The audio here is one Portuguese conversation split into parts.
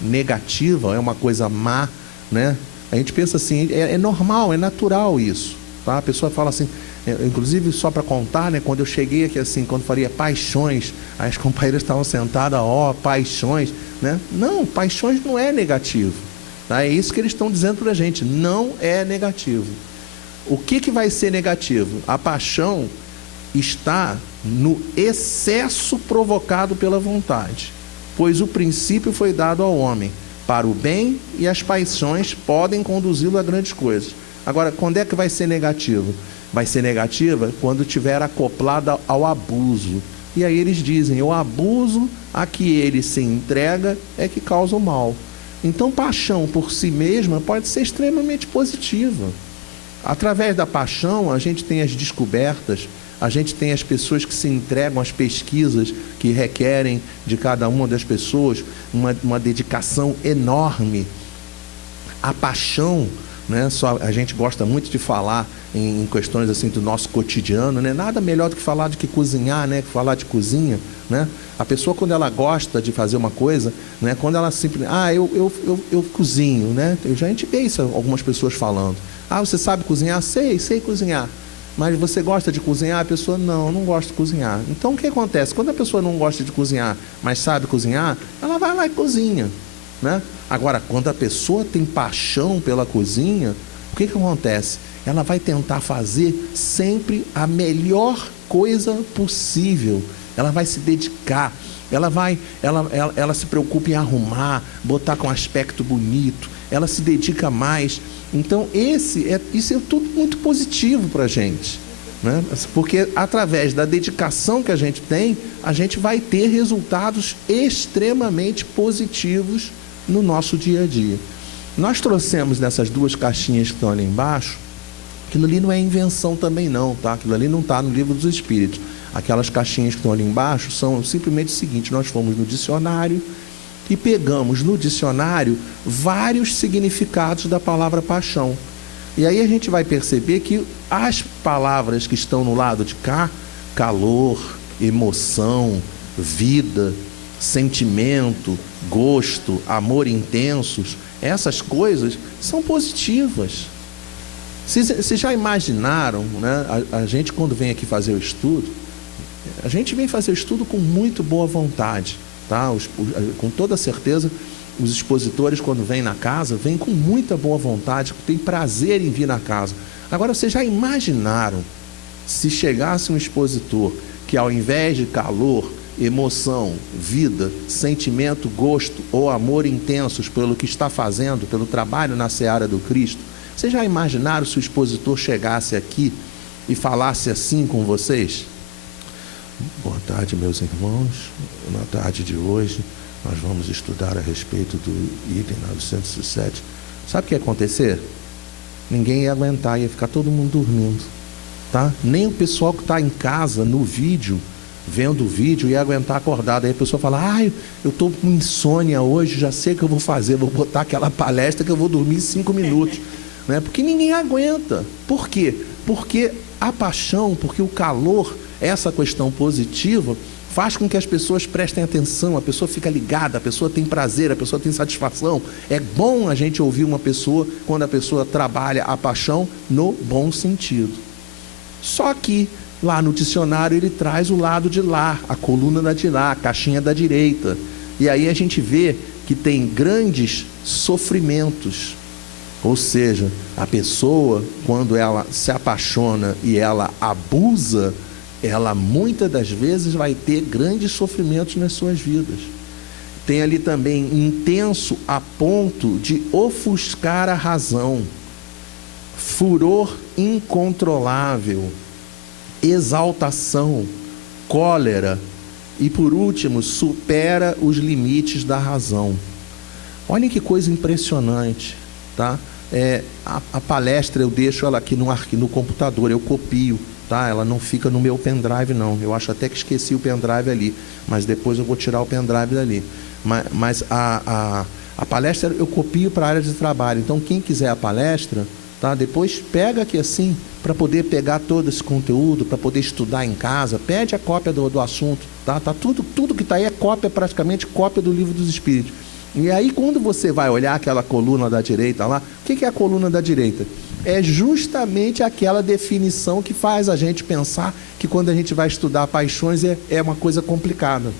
negativa, é uma coisa má, né? A gente pensa assim, é normal, é natural isso, tá? A pessoa fala assim, inclusive só para contar, né? Quando eu cheguei aqui assim, quando falei paixões, aí as companheiras estavam sentadas, paixões, né? Não, paixões não é negativo, tá? É isso que eles estão dizendo para a gente, não é negativo. O que vai ser negativo? A paixão está no excesso provocado pela vontade, pois o princípio foi dado ao homem para o bem e as paixões podem conduzi-lo a grandes coisas. Agora, quando é que vai ser negativo? Vai ser negativa quando estiver acoplada ao abuso. E aí eles dizem, o abuso a que ele se entrega é que causa o mal. Então, paixão por si mesma pode ser extremamente positiva. Através da paixão, a gente tem as descobertas, a gente tem as pessoas que se entregam às pesquisas que requerem de cada uma das pessoas uma dedicação enorme. A paixão, né, a gente gosta muito de falar em questões assim do nosso cotidiano, né? Nada melhor do que falar de que cozinhar, né? Falar de cozinha, né? A pessoa, quando ela gosta de fazer uma coisa, né? Quando ela simplesmente, eu cozinho, né? A gente vê isso, algumas pessoas falando. Você sabe cozinhar? Sei cozinhar. Mas você gosta de cozinhar? A pessoa, não gosta de cozinhar. Então, o que acontece? Quando a pessoa não gosta de cozinhar, mas sabe cozinhar, ela vai lá e cozinha, né? Agora, quando a pessoa tem paixão pela cozinha, o que acontece? Ela vai tentar fazer sempre a melhor coisa possível. Ela vai se dedicar. Ela se preocupa em arrumar, botar com aspecto bonito. Ela se dedica mais. Então, isso é tudo muito positivo para a gente, né? Porque através da dedicação que a gente tem, a gente vai ter resultados extremamente positivos no nosso dia a dia. Nós trouxemos nessas duas caixinhas que estão ali embaixo, aquilo ali não é invenção também não, tá? Aquilo ali não está no Livro dos Espíritos. Aquelas caixinhas que estão ali embaixo são simplesmente o seguinte: nós fomos no dicionário e pegamos no dicionário vários significados da palavra paixão. E aí a gente vai perceber que as palavras que estão no lado de cá, calor, emoção, vida, sentimento, gosto, amor intensos, essas coisas são positivas. Vocês já imaginaram, né? A gente, quando vem aqui fazer o estudo, a gente vem fazer o estudo com muito boa vontade, tá? Com toda certeza, os expositores, quando vêm na casa, vêm com muita boa vontade, têm prazer em vir na casa. Agora, vocês já imaginaram se chegasse um expositor que, ao invés de calor, emoção, vida, sentimento, gosto ou amor intensos pelo que está fazendo, pelo trabalho na seara do Cristo, vocês já imaginaram se o expositor chegasse aqui e falasse assim com vocês? Boa tarde, meus irmãos. Na tarde de hoje, nós vamos estudar a respeito do item 907. Sabe o que ia acontecer? Ninguém ia aguentar, ia ficar todo mundo dormindo, tá? Nem o pessoal que está em casa, no vídeo, vendo o vídeo, ia aguentar acordado. Aí a pessoa fala, eu estou com insônia hoje, já sei o que eu vou fazer, vou botar aquela palestra que eu vou dormir em 5 minutos. Né? Porque ninguém aguenta. Por quê? Porque a paixão, porque o calor, essa questão positiva, faz com que as pessoas prestem atenção, a pessoa fica ligada, a pessoa tem prazer, a pessoa tem satisfação. É bom a gente ouvir uma pessoa quando a pessoa trabalha a paixão no bom sentido. Só que lá no dicionário ele traz o lado de lá, a coluna da de lá, a caixinha da direita. E aí a gente vê que tem grandes sofrimentos. Ou seja, a pessoa, quando ela se apaixona e ela abusa, ela muitas das vezes vai ter grandes sofrimentos nas suas vidas. Tem ali também intenso a ponto de ofuscar a razão, furor incontrolável, exaltação, cólera e, por último, supera os limites da razão. Olhem que coisa impressionante, tá? A palestra eu deixo ela aqui no computador, eu copio, tá? Ela não fica no meu pendrive não, eu acho até que esqueci o pendrive ali, mas depois eu vou tirar o pendrive dali. Mas a palestra eu copio para a área de trabalho, então quem quiser a palestra, tá? Depois pega aqui assim, para poder pegar todo esse conteúdo, para poder estudar em casa, pede a cópia do assunto, tá? Tudo que está aí é cópia, praticamente cópia do Livro dos Espíritos. E aí, quando você vai olhar aquela coluna da direita lá, o que é a coluna da direita? É justamente aquela definição que faz a gente pensar que quando a gente vai estudar paixões é uma coisa complicada.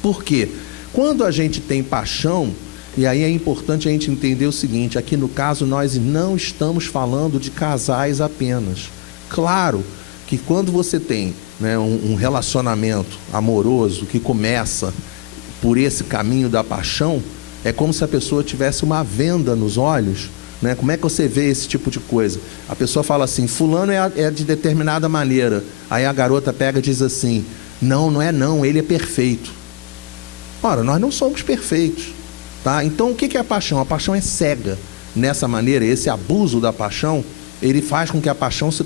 Por quê? Quando a gente tem paixão, e aí é importante a gente entender o seguinte, aqui no caso nós não estamos falando de casais apenas. Claro que quando você tem, né, um relacionamento amoroso que começa por esse caminho da paixão, é como se a pessoa tivesse uma venda nos olhos, né? Como é que você vê esse tipo de coisa? A pessoa fala assim, fulano é de determinada maneira, aí a garota pega e diz assim, não é não, ele é perfeito. Ora, nós não somos perfeitos, tá? Então o que é a paixão? A paixão é cega. Nessa maneira, esse abuso da paixão, ele faz com que a paixão se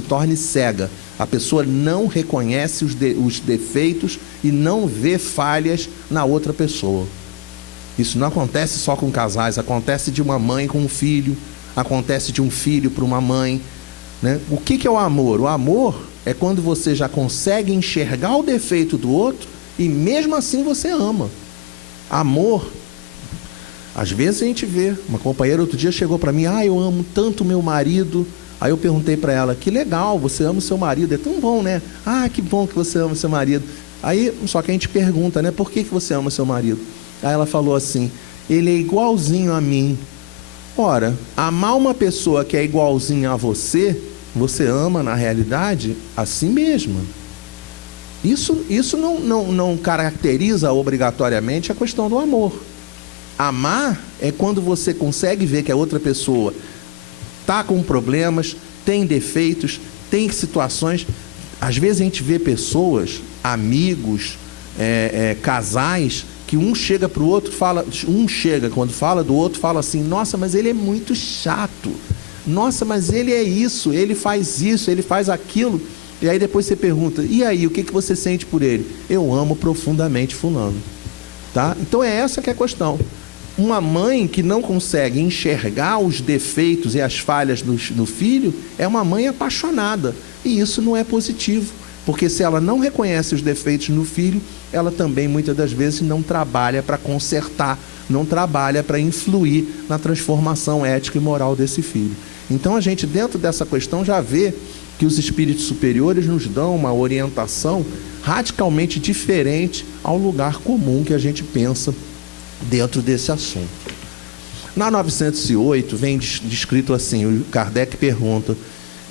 torne cega. A pessoa não reconhece os defeitos e não vê falhas na outra pessoa. Isso não acontece só com casais, acontece de uma mãe com um filho, acontece de um filho para uma mãe, né? O que é o amor? O amor é quando você já consegue enxergar o defeito do outro e mesmo assim você ama. Amor, às vezes a gente vê, uma companheira outro dia chegou para mim, eu amo tanto meu marido. Aí eu perguntei para ela, que legal, você ama o seu marido, é tão bom, né? Que bom que você ama o seu marido. Aí, só que a gente pergunta, né? Por que você ama o seu marido? Aí ela falou assim, ele é igualzinho a mim. Ora, amar uma pessoa que é igualzinha a você, você ama na realidade a si mesma. Isso não caracteriza obrigatoriamente a questão do amor. Amar é quando você consegue ver que a outra pessoa está com problemas, tem defeitos, tem situações. Às vezes a gente vê pessoas, amigos, casais, que um chega para o outro, quando fala do outro, fala assim, nossa, mas ele é muito chato, nossa, mas ele é isso, ele faz aquilo. E aí depois você pergunta, e aí, o que você sente por ele? Eu amo profundamente fulano, tá? Então é essa que é a questão. Uma mãe que não consegue enxergar os defeitos e as falhas do filho é uma mãe apaixonada. E isso não é positivo, porque se ela não reconhece os defeitos no filho, ela também muitas das vezes não trabalha para consertar, não trabalha para influir na transformação ética e moral desse filho. Então a gente, dentro dessa questão, já vê que os espíritos superiores nos dão uma orientação radicalmente diferente ao lugar comum que a gente pensa dentro desse assunto. Na 908 vem descrito assim, o Kardec pergunta,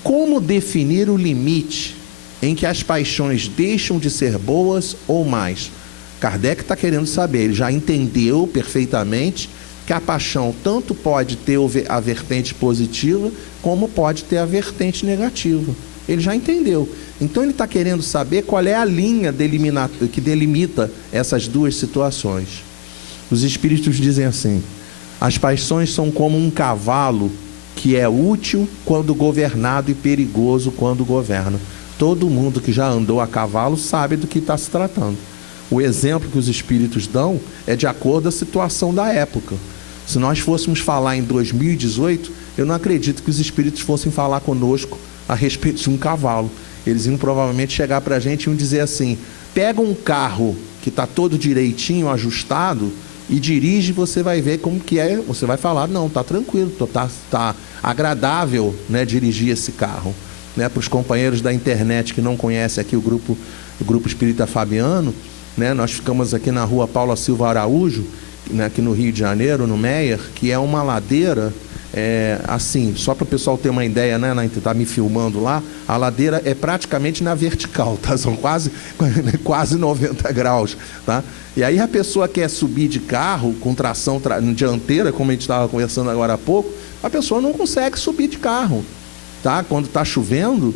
como definir o limite em que as paixões deixam de ser boas ou más? Kardec está querendo saber, ele já entendeu perfeitamente que a paixão tanto pode ter a vertente positiva, como pode ter a vertente negativa. Ele já entendeu. Então ele está querendo saber qual é a linha que delimita essas duas situações. Os espíritos dizem assim, as paixões são como um cavalo que é útil quando governado e perigoso quando governa. Todo mundo que já andou a cavalo sabe do que está se tratando. O exemplo que os espíritos dão é de acordo com a situação da época. Se nós fôssemos falar em 2018, eu não acredito que os espíritos fossem falar conosco a respeito de um cavalo. Eles iam provavelmente chegar para a gente e iam dizer assim, pega um carro que está todo direitinho, ajustado, e dirige, você vai ver como que é. Você vai falar, não, está tranquilo, está agradável, né, dirigir esse carro. Né, para os companheiros da internet que não conhecem aqui o grupo Espírita Fabiano, né, nós ficamos aqui na rua Paula Silva Araújo, né, aqui no Rio de Janeiro, no Meier, que é uma ladeira, assim, só para o pessoal ter uma ideia, né, tá me filmando lá, a ladeira é praticamente na vertical, tá? São quase 90 graus, tá? E aí a pessoa quer subir de carro com tração dianteira, como a gente estava conversando agora há pouco, a pessoa não consegue subir de carro, tá? Quando está chovendo,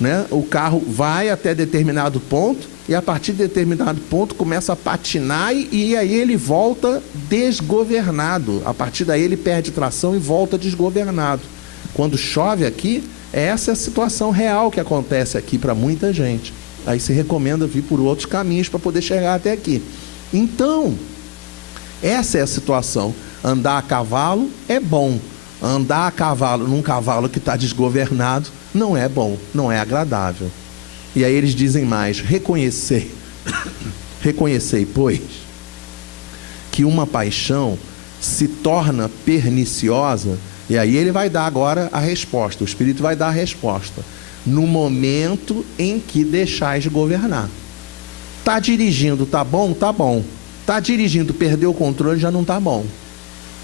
né, o carro vai até determinado ponto e a partir de determinado ponto começa a patinar e aí ele volta desgovernado. A partir daí ele perde tração e volta desgovernado. Quando chove aqui, essa é a situação real que acontece aqui para muita gente. Aí se recomenda vir por outros caminhos para poder chegar até aqui. Então, essa é a situação. Andar a cavalo é bom. Andar a cavalo num cavalo que está desgovernado não é bom, não é agradável. E aí eles dizem mais, reconhecei, pois, que uma paixão se torna perniciosa, e aí ele vai dar agora a resposta, o Espírito vai dar a resposta, no momento em que deixais de governar. Está dirigindo, tá bom? Tá bom. Está dirigindo, perdeu o controle, já não tá bom.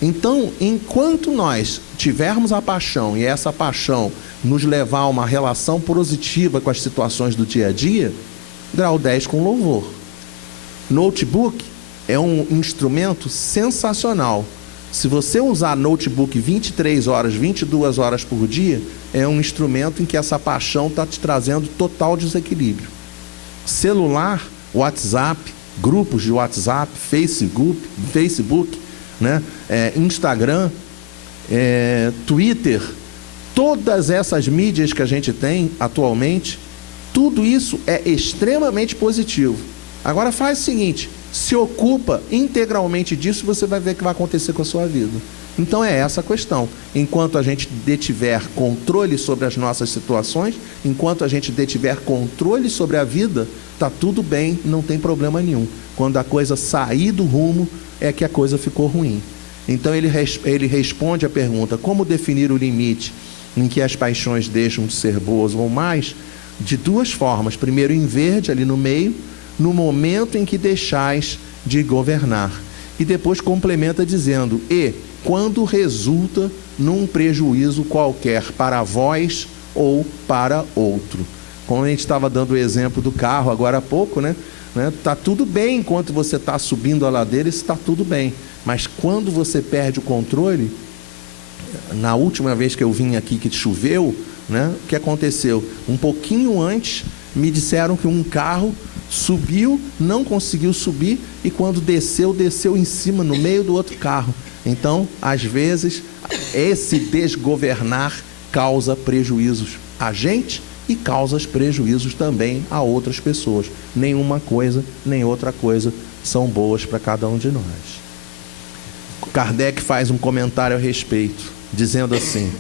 Então, enquanto nós tivermos a paixão, e essa paixão nos levar a uma relação positiva com as situações do dia a dia, grau 10 com louvor. Notebook é um instrumento sensacional. Se você usar notebook 23 horas, 22 horas por dia, é um instrumento em que essa paixão está te trazendo total desequilíbrio. Celular, WhatsApp, grupos de WhatsApp, Facebook, né? Instagram, Twitter, todas essas mídias que a gente tem atualmente, tudo isso é extremamente positivo. Agora faz o seguinte, se ocupa integralmente disso, você vai ver o que vai acontecer com a sua vida. Então é essa a questão. Enquanto a gente detiver controle sobre as nossas situações, enquanto a gente detiver controle sobre a vida, está tudo bem, não tem problema nenhum. Quando a coisa sair do rumo, é que a coisa ficou ruim. Então ele responde a pergunta, como definir o limite em que as paixões deixam de ser boas ou mais? De duas formas. Primeiro, em verde, ali no meio, no momento em que deixais de governar. E depois complementa dizendo, e quando resulta num prejuízo qualquer para vós ou para outro. Como a gente estava dando o exemplo do carro agora há pouco, né? Tá tudo bem enquanto você está subindo a ladeira, isso está tudo bem. Mas quando você perde o controle, na última vez que eu vim aqui que choveu, né? O que aconteceu? Um pouquinho antes, me disseram que um carro subiu, não conseguiu subir, e quando desceu em cima, no meio do outro carro. Então, às vezes, esse desgovernar causa prejuízos a gente e causa prejuízos também a outras pessoas. Nenhuma coisa, nem outra coisa são boas para cada um de nós. Kardec faz um comentário a respeito, dizendo assim,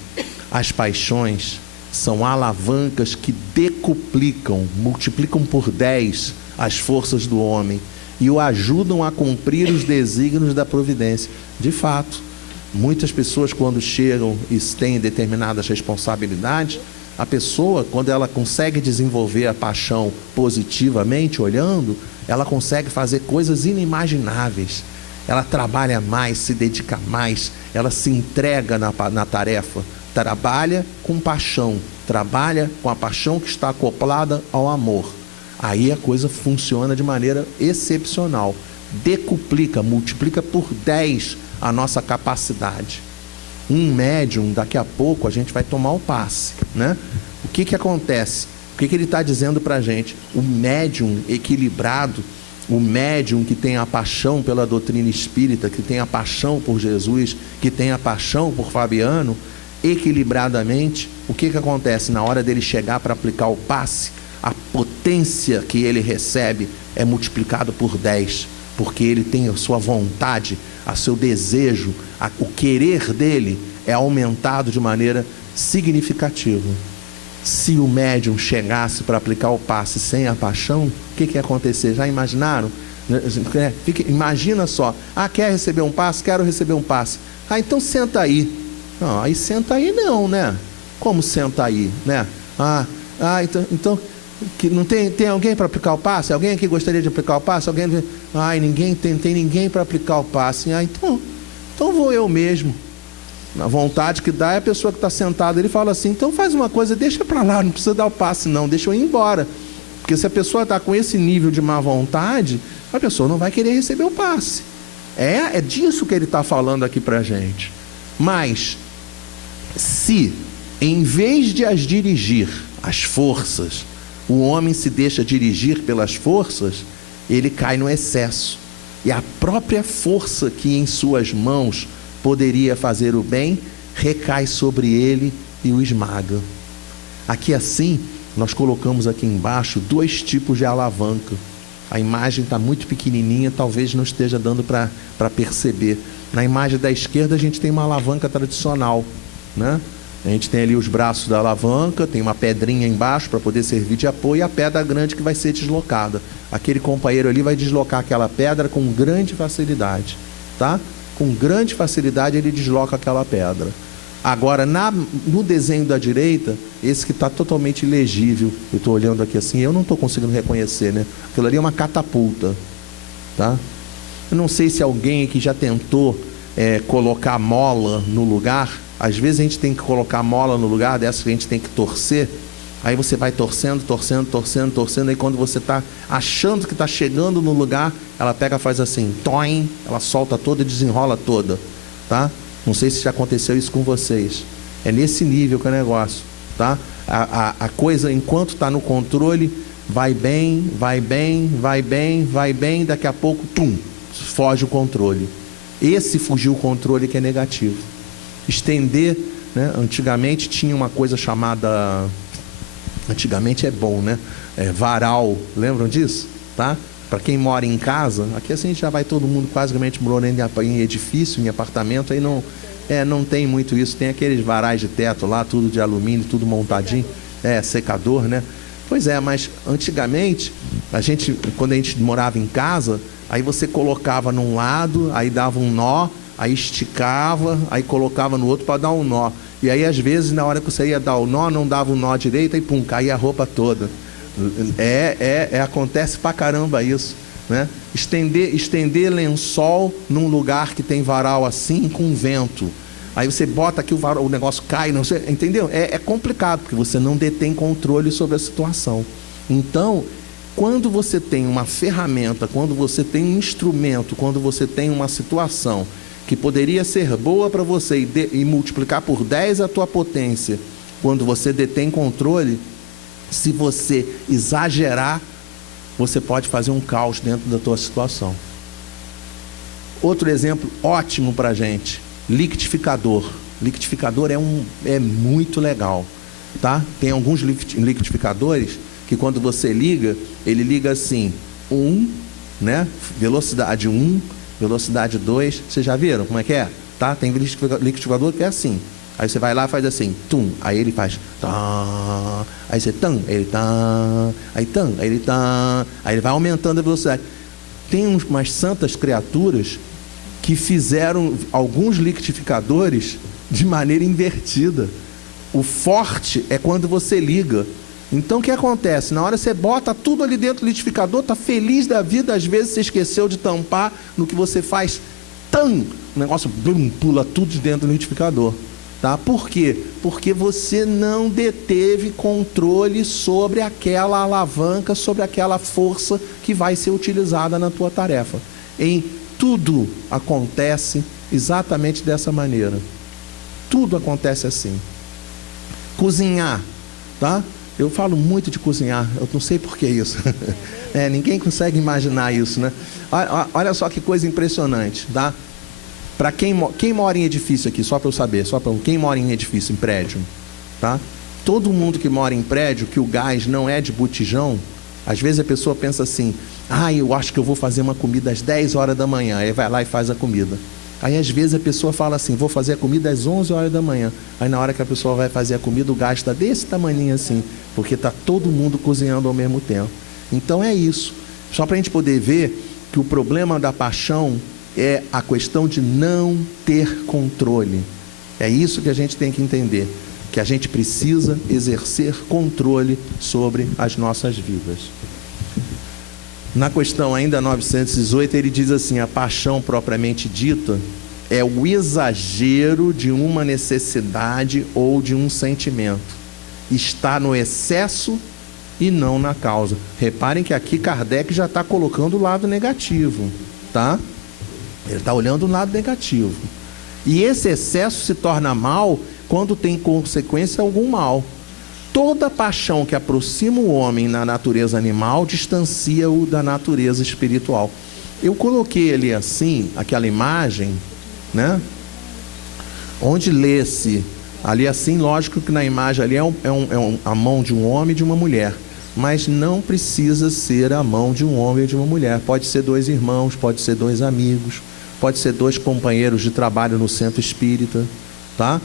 as paixões são alavancas que decuplicam, multiplicam por 10 as forças do homem e o ajudam a cumprir os desígnios da providência. De fato, muitas pessoas quando chegam e têm determinadas responsabilidades, a pessoa, quando ela consegue desenvolver a paixão positivamente, olhando, ela consegue fazer coisas inimagináveis. Ela trabalha mais, se dedica mais, ela se entrega na tarefa, trabalha com paixão, trabalha com a paixão que está acoplada ao amor. Aí a coisa funciona de maneira excepcional, decuplica, multiplica por 10 a nossa capacidade. Um médium, daqui a pouco a gente vai tomar o passe, né? O que acontece? O que ele está dizendo para a gente? O médium equilibrado, o médium que tem a paixão pela doutrina espírita, que tem a paixão por Jesus, que tem a paixão por Fabiano, equilibradamente, o que acontece? Na hora dele chegar para aplicar o passe, a potência que ele recebe é multiplicado por 10, porque ele tem a sua vontade, a seu desejo, o querer dele é aumentado de maneira significativa. Se o médium chegasse para aplicar o passe sem a paixão, o que ia acontecer? Já imaginaram? Imagina sentão quer receber um passe? Quero receber um passe. Então senta aí. Não, aí senta aí não, né? Como senta aí, né? Então que não tem alguém para aplicar o passe? Alguém aqui gostaria de aplicar o passe? Ninguém tem ninguém para aplicar o passe. Então vou eu mesmo. Na vontade que dá é a pessoa que está sentada. Ele fala assim, então faz uma coisa, deixa para lá, não precisa dar o passe não, deixa eu ir embora. Porque se a pessoa está com esse nível de má vontade, a pessoa não vai querer receber o passe. É disso que ele está falando aqui para a gente. Mas, se em vez de as dirigir as forças, o homem se deixa dirigir pelas forças, ele cai no excesso. E a própria força que em suas mãos poderia fazer o bem, recai sobre ele e o esmaga. Aqui assim, nós colocamos aqui embaixo 2 tipos de alavanca. A imagem está muito pequenininha, talvez não esteja dando para perceber. Na imagem da esquerda a gente tem uma alavanca tradicional, né? A gente tem ali os braços da alavanca, tem uma pedrinha embaixo para poder servir de apoio e a pedra grande que vai ser deslocada. Aquele companheiro ali vai deslocar aquela pedra com grande facilidade. tá? Com grande facilidade ele desloca aquela pedra. Agora, no desenho da direita, esse que está totalmente ilegível, eu estou olhando aqui assim, eu não estou conseguindo reconhecer, né? Aquilo ali é uma catapulta, tá? Eu não sei se alguém aqui já tentou colocar mola no lugar. Às vezes a gente tem que colocar mola no lugar, dessa que a gente tem que torcer. Aí você vai torcendo, aí quando você está achando que está chegando no lugar, ela pega, faz assim, toim, ela solta toda e desenrola toda, tá? Não sei se já aconteceu isso com vocês. É nesse nível que é o negócio, tá? A coisa, enquanto está no controle, vai bem, daqui a pouco, foge o controle. Esse fugir o controle que é negativo. Estender, né? Antigamente tinha uma coisa chamada... Antigamente é bom, né? Varal, lembram disso? Tá? Para quem mora em casa, aqui assim já vai todo mundo quase morando em edifício, em apartamento, aí não tem muito isso. Tem aqueles varais de teto lá, tudo de alumínio, tudo montadinho, secador, né? Pois é, mas antigamente, quando a gente morava em casa, aí você colocava num lado, aí dava um nó, aí esticava, aí colocava no outro para dar um nó. E aí, às vezes, na hora que você ia dar o nó, não dava o nó direito, e pum, caía a roupa toda. Acontece pra caramba isso, né? Estender lençol num lugar que tem varal assim, com vento. Aí você bota aqui o negócio cai, não sei, entendeu? É complicado, porque você não detém controle sobre a situação. Então, quando você tem uma ferramenta, quando você tem um instrumento, quando você tem uma situação que poderia ser boa para você e multiplicar por 10 a tua potência, quando você detém controle, se você exagerar, você pode fazer um caos dentro da tua situação. Outro exemplo ótimo para a gente, liquidificador. Liquidificador é muito legal, tá? Tem alguns liquidificadores que quando você liga, ele liga assim, né? Velocidade 1, velocidade 2, vocês já viram como é que é? Tá? Tem liquidificador que é assim. Aí você vai lá e faz assim, tum, aí ele faz, tá, aí você tam, ele tá, aí tam, aí ele tá, aí ele vai aumentando a velocidade. Tem umas santas criaturas que fizeram alguns liquidificadores de maneira invertida. O forte é quando você liga. Então o que acontece? Na hora você bota tudo ali dentro do liquidificador, está feliz da vida, às vezes você esqueceu de tampar, no que você faz, o negócio pula tudo de dentro do liquidificador. Tá? Por quê? Porque você não deteve controle sobre aquela alavanca, sobre aquela força que vai ser utilizada na tua tarefa. Em tudo acontece exatamente dessa maneira. Tudo acontece assim. Cozinhar, tá? Eu falo muito de cozinhar, eu não sei por que isso. Ninguém consegue imaginar isso, né? Olha só que coisa impressionante, tá? Para quem mora em edifício aqui, só para eu saber, quem mora em edifício, em prédio, tá? Todo mundo que mora em prédio, que o gás não é de botijão, às vezes a pessoa pensa assim, eu acho que eu vou fazer uma comida às 10 horas da manhã, aí vai lá e faz a comida. Aí às vezes a pessoa fala assim, vou fazer a comida às 11 horas da manhã. Aí na hora que a pessoa vai fazer a comida, o gás está desse tamanhinho assim, porque está todo mundo cozinhando ao mesmo tempo. Então é isso. Só para a gente poder ver que o problema da paixão é a questão de não ter controle. É isso que a gente tem que entender, que a gente precisa exercer controle sobre as nossas vidas. Na questão ainda 918, ele diz assim, a paixão propriamente dita é o exagero de uma necessidade ou de um sentimento. Está no excesso e não na causa. Reparem que aqui Kardec já está colocando o lado negativo, tá? Ele está olhando o lado negativo. E esse excesso se torna mal quando tem consequência algum mal. Toda paixão que aproxima o homem na natureza animal distancia-o da natureza espiritual. Eu coloquei ali assim, aquela imagem, né? Onde lê-se, ali assim, lógico que na imagem ali a mão de um homem e de uma mulher. Mas não precisa ser a mão de um homem e de uma mulher. Pode ser dois irmãos, pode ser dois amigos, pode ser dois companheiros de trabalho no centro espírita, tá?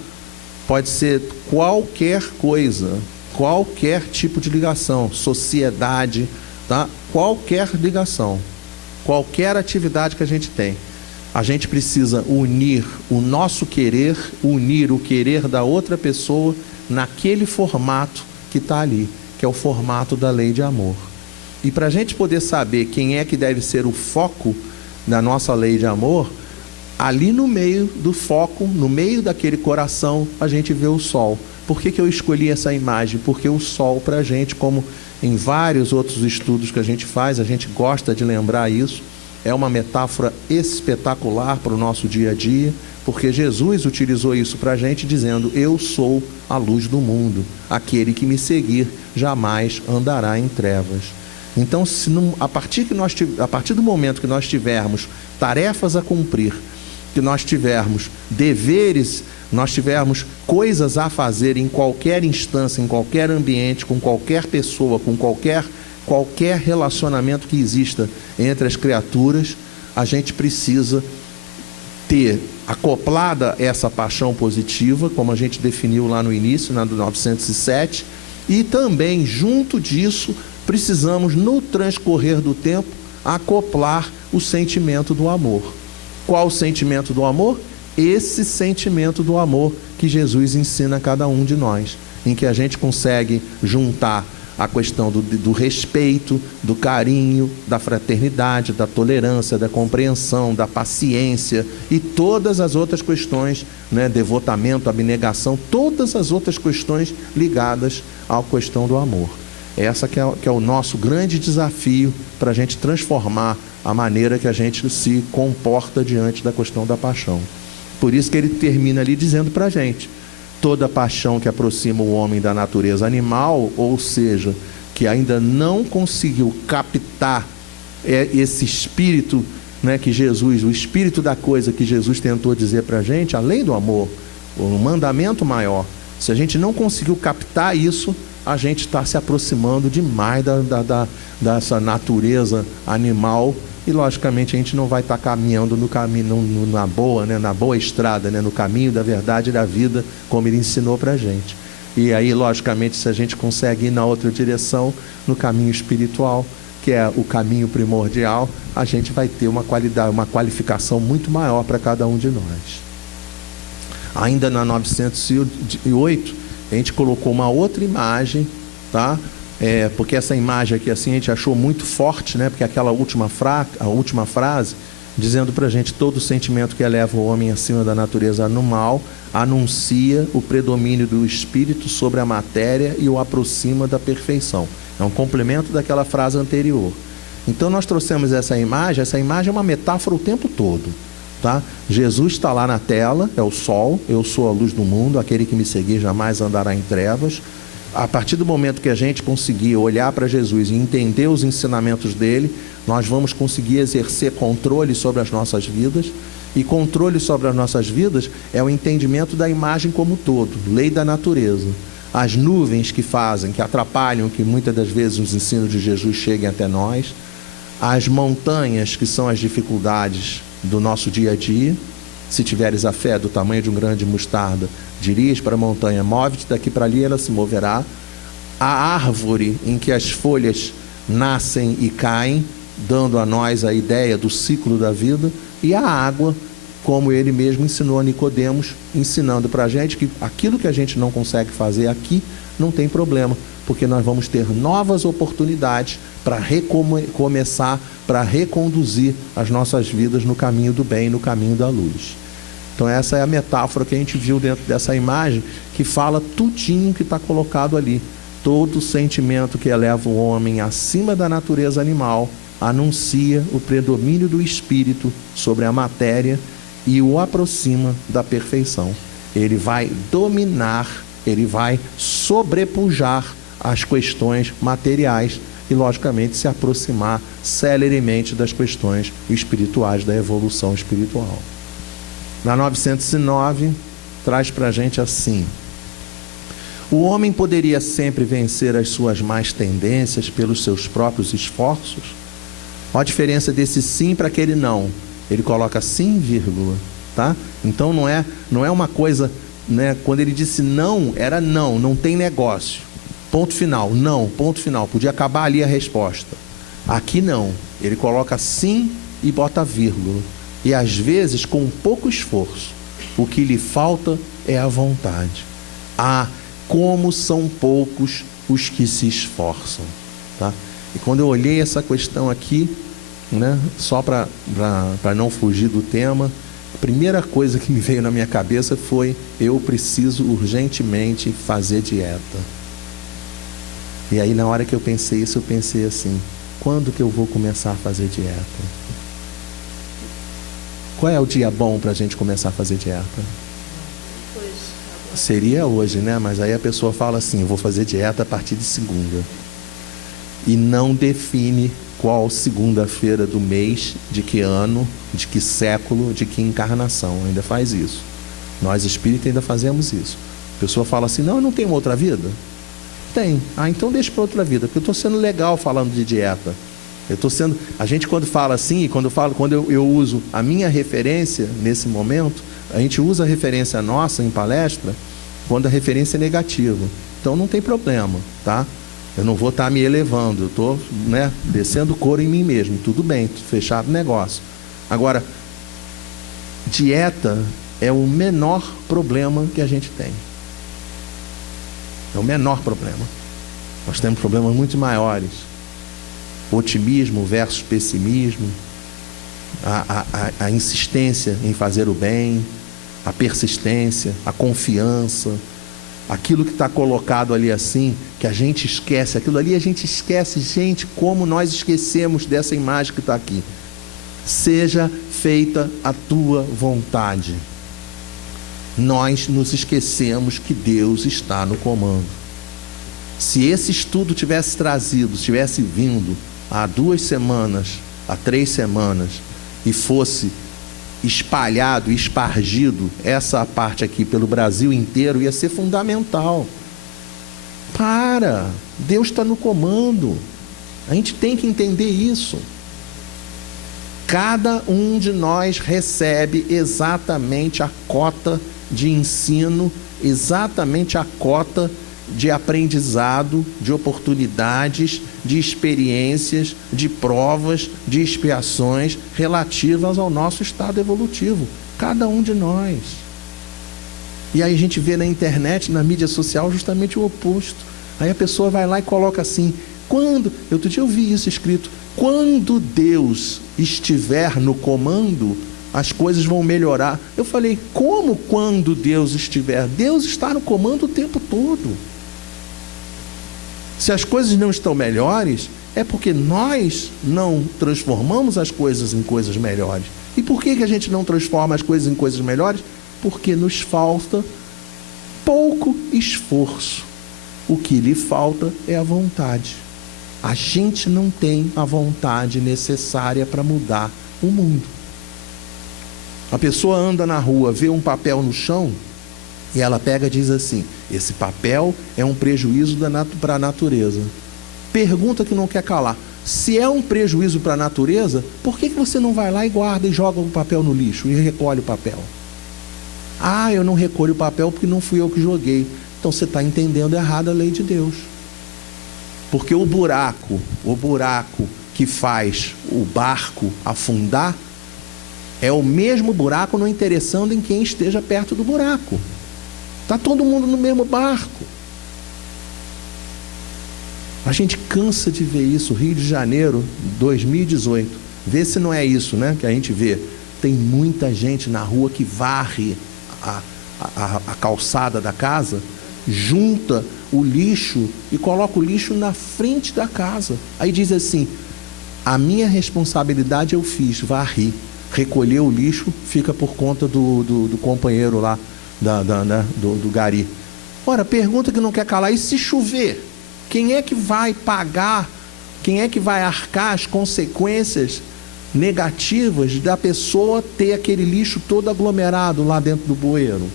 Pode ser qualquer coisa, qualquer tipo de ligação, sociedade, tá? Qualquer ligação, qualquer atividade que a gente tem. A gente precisa unir o nosso querer, unir o querer da outra pessoa naquele formato que está ali, que é o formato da lei de amor. E para a gente poder saber quem é que deve ser o foco da nossa lei de amor, ali no meio do foco, no meio daquele coração, a gente vê o sol. Por que eu escolhi essa imagem? Porque o sol para a gente, como em vários outros estudos que a gente faz, a gente gosta de lembrar isso, é uma metáfora espetacular para o nosso dia a dia, porque Jesus utilizou isso para a gente dizendo: eu sou a luz do mundo, aquele que me seguir jamais andará em trevas. Então, a partir do momento que nós tivermos tarefas a cumprir, que nós tivermos deveres, nós tivermos coisas a fazer em qualquer instância, em qualquer ambiente, com qualquer pessoa, com qualquer relacionamento que exista entre as criaturas, a gente precisa ter acoplada essa paixão positiva, como a gente definiu lá no início, na do 907, e também, junto disso, precisamos, no transcorrer do tempo, acoplar o sentimento do amor. Qual o sentimento do amor? Esse sentimento do amor que Jesus ensina a cada um de nós, em que a gente consegue juntar a questão do respeito, do carinho, da fraternidade, da tolerância, da compreensão, da paciência e todas as outras questões, né, devotamento, abnegação, todas as outras questões ligadas à questão do amor. Essa que é o nosso grande desafio para a gente transformar a maneira que a gente se comporta diante da questão da paixão. Por isso que ele termina ali dizendo para a gente: toda paixão que aproxima o homem da natureza animal, ou seja, que ainda não conseguiu captar esse espírito, né, que Jesus, o espírito da coisa que Jesus tentou dizer para a gente, além do amor, o mandamento maior, se a gente não conseguiu captar isso, a gente está se aproximando demais dessa natureza animal, e logicamente a gente não vai estar caminhando no caminho, na boa, né, na boa estrada, né, no caminho da verdade e da vida, como ele ensinou para a gente. E aí, logicamente, se a gente consegue ir na outra direção, no caminho espiritual, que é o caminho primordial, a gente vai ter uma qualidade, uma qualificação muito maior para cada um de nós. Ainda na 908, a gente colocou uma outra imagem, tá? Porque essa imagem aqui assim a gente achou muito forte, né? Porque aquela última frase, dizendo para a gente: todo sentimento que eleva o homem acima da natureza animal anuncia o predomínio do espírito sobre a matéria e o aproxima da perfeição. É um complemento daquela frase anterior. Então nós trouxemos essa imagem é uma metáfora o tempo todo, tá? Jesus está lá na tela, é o sol, eu sou a luz do mundo, aquele que me seguir jamais andará em trevas. A partir do momento que a gente conseguir olhar para Jesus e entender os ensinamentos dele, nós vamos conseguir exercer controle sobre as nossas vidas. E controle sobre as nossas vidas é o entendimento da imagem como um todo, lei da natureza. As nuvens que atrapalham que muitas das vezes os ensinos de Jesus cheguem até nós. As montanhas, que são as dificuldades do nosso dia a dia. Se tiveres a fé do tamanho de um grão de mostarda, dirias para a montanha: move-te daqui para ali, ela se moverá. A árvore em que as folhas nascem e caem, dando a nós a ideia do ciclo da vida. E a água, como ele mesmo ensinou a Nicodemos, ensinando para a gente que aquilo que a gente não consegue fazer aqui, não tem problema, porque nós vamos ter novas oportunidades para recomeçar, para reconduzir as nossas vidas no caminho do bem, no caminho da luz. Então essa é a metáfora que a gente viu dentro dessa imagem, que fala tudinho que está colocado ali. Todo sentimento que eleva o homem acima da natureza animal anuncia o predomínio do espírito sobre a matéria e o aproxima da perfeição. Ele vai dominar, ele vai sobrepujar as questões materiais e, logicamente, se aproximar celeremente das questões espirituais, da evolução espiritual. Na 909, traz para a gente assim: o homem poderia sempre vencer as suas más tendências pelos seus próprios esforços? Olha a diferença desse sim para aquele não. Ele coloca sim, vírgula, tá? Então não é uma coisa, né? Quando ele disse não, era não, não tem negócio. Ponto final, não, ponto final. Podia acabar ali a resposta. Aqui não. Ele coloca sim e bota vírgula. E às vezes, com pouco esforço, o que lhe falta é a vontade. Ah, como são poucos os que se esforçam, tá? E quando eu olhei essa questão aqui, né, só para não fugir do tema, a primeira coisa que me veio na minha cabeça foi: eu preciso urgentemente fazer dieta. E aí, na hora que eu pensei isso, eu pensei assim: quando que eu vou começar a fazer dieta? Qual é o dia bom para a gente começar a fazer dieta? Seria hoje, né? Mas aí a pessoa fala assim: eu vou fazer dieta a partir de segunda. E não define qual segunda-feira do mês, de que ano, de que século, de que encarnação. Ainda faz isso. Nós espíritas ainda fazemos isso. A pessoa fala assim: não, eu não tenho outra vida. Tem. Ah, então deixa para outra vida, porque eu estou sendo legal falando de dieta. Eu estou sendo... A gente, quando fala assim, quando eu uso a minha referência nesse momento, a gente usa a referência nossa em palestra quando a referência é negativa. Então não tem problema, tá? Eu não vou estar me elevando, eu estou, né, descendo couro em mim mesmo. Tudo bem, fechado o negócio. Agora, dieta é o menor problema que a gente tem. É o menor problema. Nós temos problemas muito maiores. Otimismo versus pessimismo, a insistência em fazer o bem, a persistência, a confiança, aquilo que está colocado ali assim, que a gente esquece, aquilo ali a gente esquece. Gente, como nós esquecemos dessa imagem que está aqui. Seja feita a tua vontade. Nós nos esquecemos que Deus está no comando. Se esse estudo tivesse vindo há 2 semanas, há 3 semanas, e fosse espalhado, espargido, essa parte aqui pelo Brasil inteiro, ia ser fundamental. Deus está no comando. A gente tem que entender isso. Cada um de nós recebe exatamente a cota de ensino, exatamente a cota de aprendizado, de oportunidades, de experiências, de provas, de expiações relativas ao nosso estado evolutivo. Cada um de nós. E aí a gente vê na internet, na mídia social, justamente o oposto. Aí a pessoa vai lá e coloca assim: outro dia eu vi isso escrito: quando Deus estiver no comando, as coisas vão melhorar. Eu falei: como quando Deus estiver? Deus está no comando o tempo todo. Se as coisas não estão melhores, é porque nós não transformamos as coisas em coisas melhores. E por que a gente não transforma as coisas em coisas melhores? Porque nos falta pouco esforço. O que lhe falta é a vontade. A gente não tem a vontade necessária para mudar o mundo. A pessoa anda na rua, vê um papel no chão, e ela pega e diz assim: esse papel é um prejuízo para a natureza. Pergunta que não quer calar: se é um prejuízo para a natureza, por que você não vai lá e guarda e joga o papel no lixo e recolhe o papel? Ah, eu não recolho o papel porque não fui eu que joguei. Então você está entendendo errado a lei de Deus. Porque o buraco que faz o barco afundar é o mesmo buraco, não interessando em quem esteja perto do buraco. Está todo mundo no mesmo barco. A gente cansa de ver isso. Rio de Janeiro, 2018. Vê se não é isso, né, que a gente vê. Tem muita gente na rua que varre a calçada da casa, junta o lixo e coloca o lixo na frente da casa. Aí diz assim: a minha responsabilidade eu fiz, varri. Recolher o lixo fica por conta do companheiro lá, do gari. Ora, pergunta que não quer calar: e se chover? Quem é que vai pagar, quem é que vai arcar as consequências negativas da pessoa ter aquele lixo todo aglomerado lá dentro do bueiro?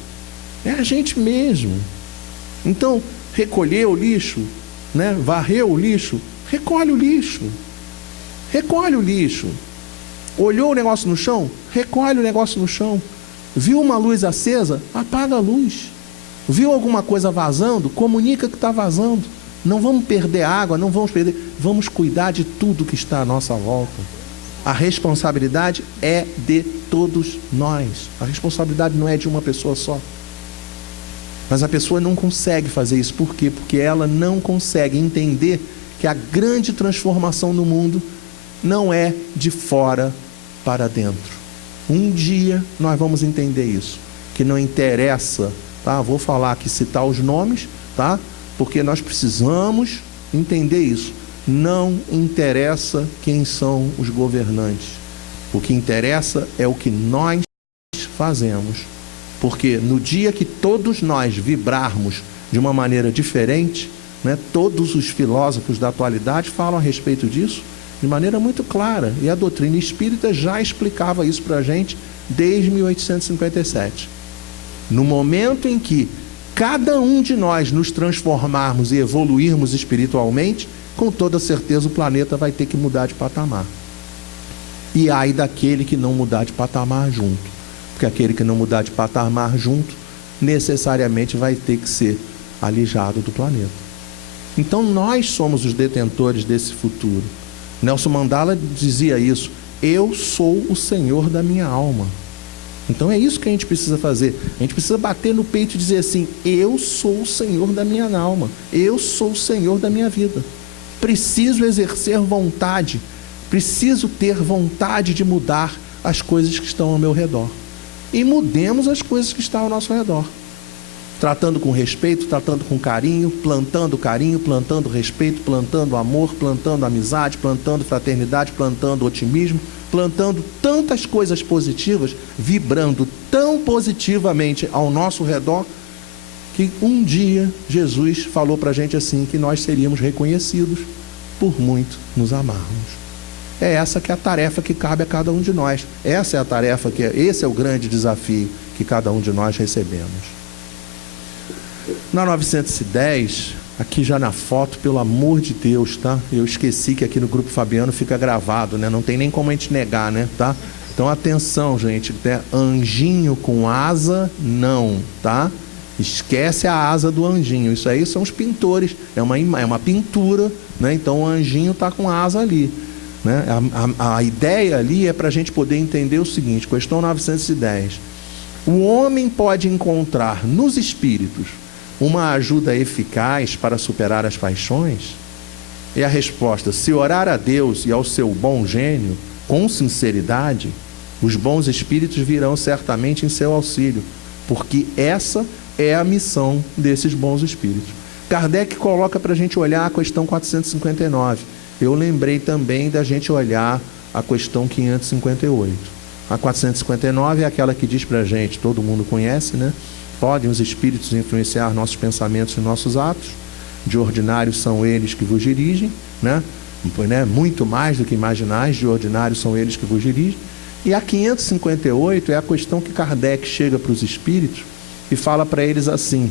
É a gente mesmo. Então, recolher o lixo, né? Varrer o lixo, recolhe o lixo. Recolhe o lixo. Olhou o negócio no chão? Recolhe o negócio no chão. Viu uma luz acesa? Apaga a luz. Viu alguma coisa vazando? Comunica que está vazando. Não vamos perder água, não vamos perder. Vamos cuidar de tudo que está à nossa volta. A responsabilidade é de todos nós. A responsabilidade não é de uma pessoa só. Mas a pessoa não consegue fazer isso. Por quê? Porque ela não consegue entender que a grande transformação no mundo não é de fora para dentro. Um dia nós vamos entender isso. Que não interessa, tá? Vou falar aqui, citar os nomes, tá? Porque nós precisamos entender isso. Não interessa quem são os governantes. O que interessa é o que nós fazemos. Porque no dia que todos nós vibrarmos de uma maneira diferente, né, todos os filósofos da atualidade falam a respeito disso de maneira muito clara. E a doutrina espírita já explicava isso para a gente desde 1857. No momento em que cada um de nós nos transformarmos e evoluirmos espiritualmente, com toda certeza o planeta vai ter que mudar de patamar. E ai daquele que não mudar de patamar junto. Porque aquele que não mudar de patamar junto, necessariamente vai ter que ser alijado do planeta. Então nós somos os detentores desse futuro. Nelson Mandela dizia isso: eu sou o Senhor da minha alma. Então é isso que a gente precisa fazer. A gente precisa bater no peito e dizer assim: eu sou o Senhor da minha alma, eu sou o Senhor da minha vida. Preciso exercer vontade, preciso ter vontade de mudar as coisas que estão ao meu redor. E mudemos as coisas que estão ao nosso redor. Tratando com respeito, tratando com carinho, plantando respeito, plantando amor, plantando amizade, plantando fraternidade, plantando otimismo, plantando tantas coisas positivas, vibrando tão positivamente ao nosso redor, que um dia Jesus falou para a gente assim, que nós seríamos reconhecidos por muito nos amarmos. É essa que é a tarefa que cabe a cada um de nós. Essa é a tarefa, esse é o grande desafio que cada um de nós recebemos. Na 910, aqui já na foto, pelo amor de Deus, tá? Eu esqueci que aqui no Grupo Fabiano fica gravado, né? Não tem nem como a gente negar, né? Tá? Então atenção, gente, né? Anjinho com asa, não, tá? Esquece a asa do anjinho. Isso aí são os pintores, é uma pintura, né? Então o anjinho está com a asa ali, né? A ideia ali é para a gente poder entender o seguinte: questão 910. O homem pode encontrar nos espíritos uma ajuda eficaz para superar as paixões? E a resposta: se orar a Deus e ao seu bom gênio com sinceridade, os bons espíritos virão certamente em seu auxílio, porque essa é a missão desses bons espíritos. Kardec coloca para a gente olhar a questão 459. Eu lembrei também da gente olhar a questão 558. A 459 é aquela que diz para a gente, todo mundo conhece, né? Podem os espíritos influenciar nossos pensamentos e nossos atos? De ordinário são eles que vos dirigem, né? Muito mais do que imaginais, de ordinário são eles que vos dirigem. E a 558 é a questão que Kardec chega para os espíritos e fala para eles assim: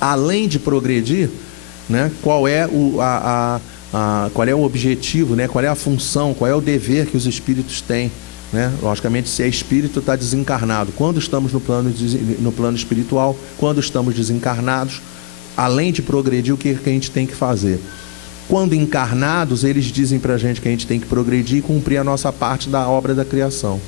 além de progredir, né, qual é o objetivo, né, qual é a função, qual é o dever que os espíritos têm, né? Logicamente, se é espírito, está desencarnado. Quando estamos no plano espiritual, quando estamos desencarnados, além de progredir, o que a gente tem que fazer? Quando encarnados, eles dizem para a gente que a gente tem que progredir e cumprir a nossa parte da obra da criação.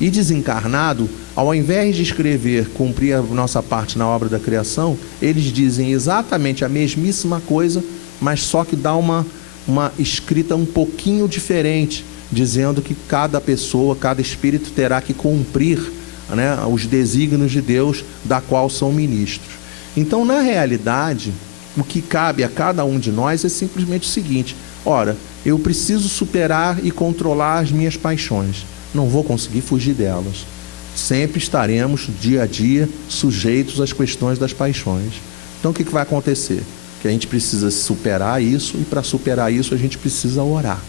E desencarnado, ao invés de escrever cumprir a nossa parte na obra da criação, eles dizem exatamente a mesmíssima coisa, mas só que dá uma escrita um pouquinho diferente, dizendo que cada pessoa, cada espírito terá que cumprir, né, os desígnios de Deus, da qual são ministros. Então, na realidade, o que cabe a cada um de nós é simplesmente o seguinte: ora, eu preciso superar e controlar as minhas paixões. Não vou conseguir fugir delas. Sempre estaremos, dia a dia, sujeitos às questões das paixões. Então, o que vai acontecer? Que a gente precisa superar isso, e para superar isso a gente precisa orar.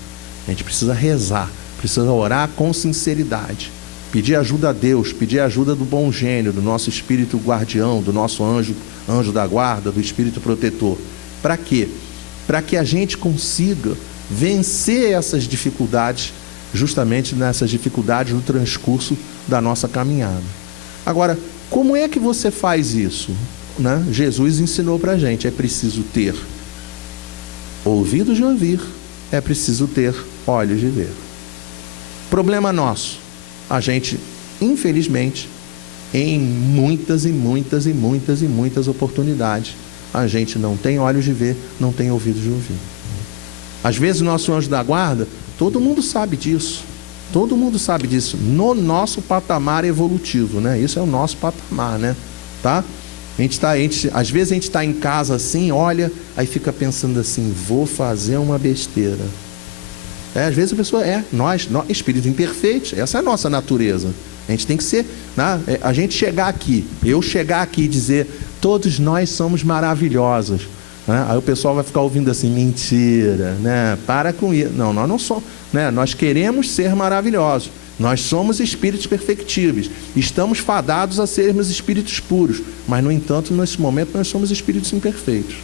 A gente precisa rezar, precisa orar com sinceridade, pedir ajuda a Deus, pedir ajuda do bom gênio, do nosso espírito guardião, do nosso anjo da guarda, do espírito protetor. Para quê? Para que a gente consiga vencer essas dificuldades, justamente nessas dificuldades no transcurso da nossa caminhada. Agora, como é que você faz isso, né? Jesus ensinou para a gente: é preciso ter ouvidos de ouvir, é preciso ter olhos de ver. Problema nosso, a gente, infelizmente, em muitas oportunidades, a gente não tem olhos de ver, não tem ouvidos de ouvir. Às vezes o nosso anjo da guarda, todo mundo sabe disso. Todo mundo sabe disso. No nosso patamar evolutivo, né? Isso é o nosso patamar, né? Tá? Às vezes a gente está em casa assim, olha, aí fica pensando assim, vou fazer uma besteira. Às vezes a pessoa nós, espíritos imperfeitos, essa é a nossa natureza. A gente tem que ser, né? A gente chegar aqui, eu chegar aqui e dizer, todos nós somos maravilhosos. Né? Aí o pessoal vai ficar ouvindo assim, mentira, né? Para com isso. Não, nós não somos, né? Nós queremos ser maravilhosos. Nós somos espíritos perfectíveis. Estamos fadados a sermos espíritos puros. Mas, no entanto, nesse momento, nós somos espíritos imperfeitos.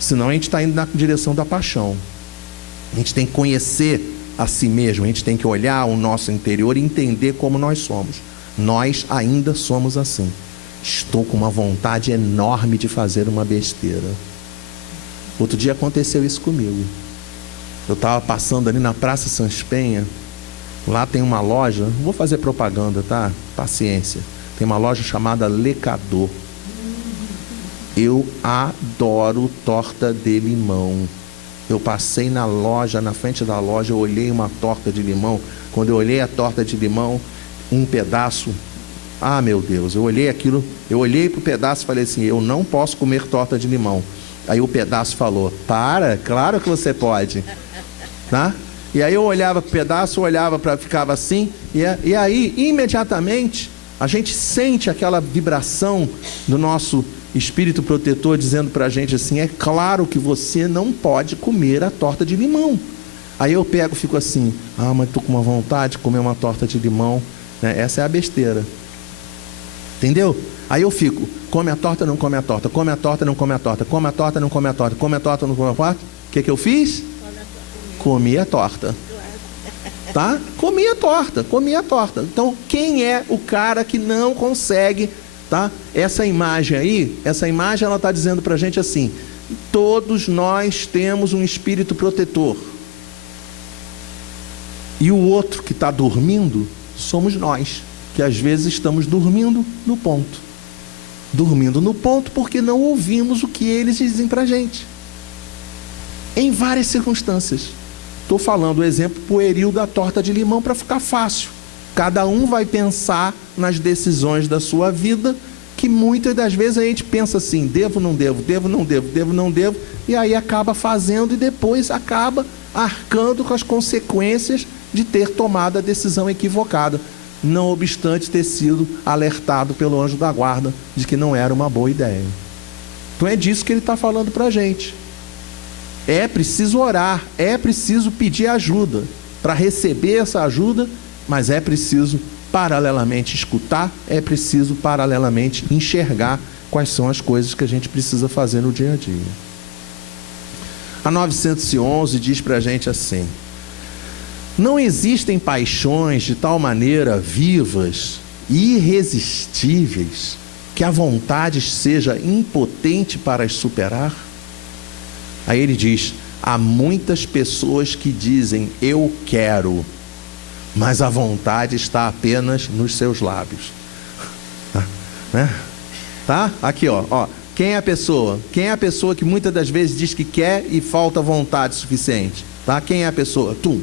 Senão a gente está indo na direção da paixão. A gente tem que conhecer a si mesmo. A gente tem que olhar o nosso interior e entender como nós somos. Nós ainda somos assim. Estou com uma vontade enorme de fazer uma besteira. Outro dia aconteceu isso comigo. Eu estava passando ali na Praça Sans Penha. Lá tem uma loja, não vou fazer propaganda, tá? Paciência. Tem uma loja chamada Lecador. Eu adoro torta de limão. Eu passei na loja, na frente da loja, eu olhei uma torta de limão. Quando eu olhei a torta de limão, um pedaço, meu Deus, eu olhei aquilo, eu olhei para o pedaço e falei assim, eu não posso comer torta de limão. Aí o pedaço falou, claro que você pode. Tá? E aí eu olhava para o pedaço, ficava assim, e aí, imediatamente, a gente sente aquela vibração do nosso espírito protetor dizendo para a gente assim, é claro que você não pode comer a torta de limão. Aí eu fico assim, mas estou com uma vontade de comer uma torta de limão, né? Essa é a besteira. Entendeu? Aí eu fico, come a torta, não come a torta, come a torta, não come a torta, come a torta, não come a torta, come a torta, não come a torta. O que eu fiz? Comi a torta. Tá? Comi a torta. Então, quem é o cara que não consegue, tá? Essa imagem ela está dizendo para a gente assim, todos nós temos um espírito protetor. E o outro que está dormindo, somos nós, que às vezes estamos dormindo no ponto. Dormindo no ponto porque não ouvimos o que eles dizem para a gente. Em várias circunstâncias. Estou falando o exemplo pueril da torta de limão para ficar fácil. Cada um vai pensar nas decisões da sua vida, que muitas das vezes a gente pensa assim, devo, não devo, devo, não devo, devo, não devo, e aí acaba fazendo e depois acaba arcando com as consequências de ter tomado a decisão equivocada, não obstante ter sido alertado pelo anjo da guarda de que não era uma boa ideia. Então é disso que ele está falando para a gente. É preciso orar, é preciso pedir ajuda para receber essa ajuda, mas é preciso paralelamente escutar, é preciso paralelamente enxergar quais são as coisas que a gente precisa fazer no dia a dia. A 911 diz para a gente assim, não existem paixões de tal maneira vivas e irresistíveis que a vontade seja impotente para as superar? Aí ele diz, há muitas pessoas que dizem, eu quero, mas a vontade está apenas nos seus lábios. Né? Tá? Aqui, ó. Quem é a pessoa? Quem é a pessoa que muitas das vezes diz que quer e falta vontade suficiente? Tá? Quem é a pessoa? Tu.